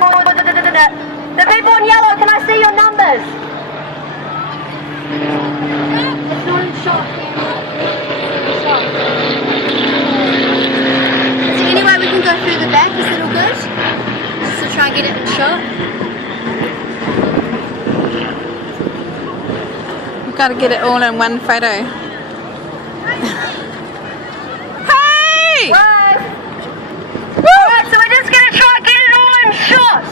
The people in yellow, can I see your numbers? It's not in shot. Is there any way we can go through the back? Is it all good? Just to try and get it in shot. We've got to get it all in one photo. Hey! Alright, so we're just going to try and get it all in shot.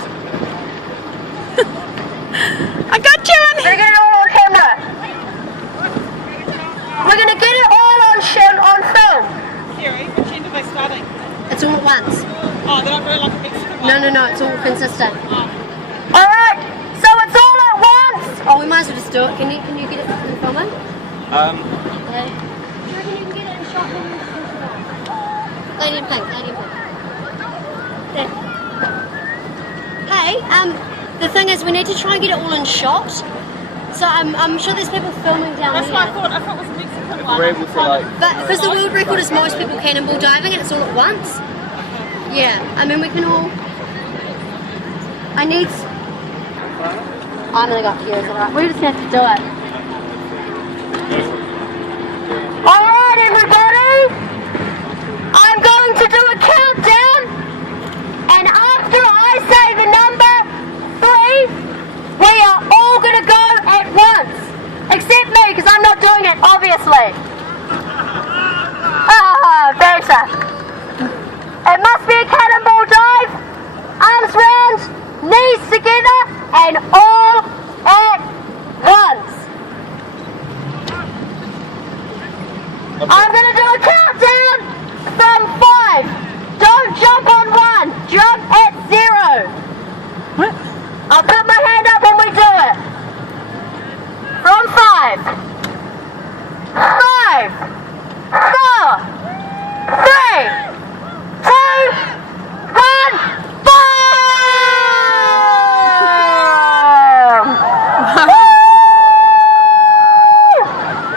I got you We're going to get it all on camera. We're going to get it all on film. Kerry, which end are they starting? It's all at once. Oh, they're not very like a Mexican one. No, it's all consistent. Oh. Alright, so it's all at once. Oh, we might as well just do it. Can you get it in filming? Okay. Do you reckon you can get it in shot? Lady in pink. There. Hey, the thing is we need to try and get it all in shot. So I'm sure there's people filming down That's here. what I thought. I thought it was a Mexican one. We're able to like... But because the world record is most people cannonball diving and it's all at once. Yeah, I mean we can all... I'm gonna go up here, is that right? We just have to do it. Alright everybody! I'm going to do a countdown and after I say the number 3, we are all gonna go at once. Except me, because I'm not doing it, obviously. Ah, better. It must be a cannonball dive. Arms round, knees together, and all at once. I'm going to do a countdown from 5. Don't jump on 1. Jump at 0. What? I'll put my hand up when we do it. From 5. 5, 4, 3, 2, 1, boom!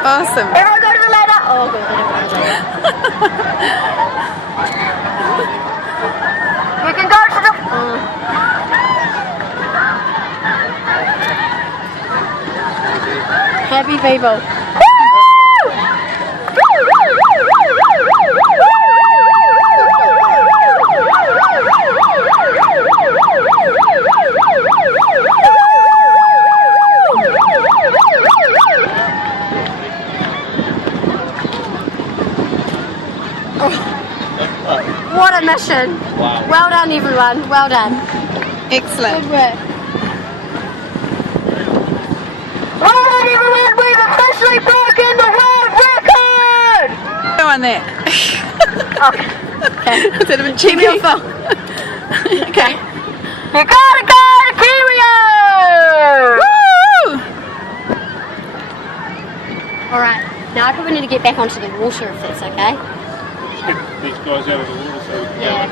Awesome. Everyone go to the ladder. Oh, good. You can go to the... Happy people. What a mission. Wow. Well done everyone, well done. Excellent. Good work. Well done everyone, we've officially broken the world record! Go on there. Okay. Is that a bit cheeky? Okay. You gotta go to Kirio! Woo! Alright, now I probably need to get back onto the water if that's okay. Just get these guys out of the water so we can Yeah.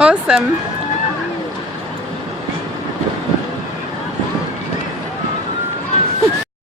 Awesome.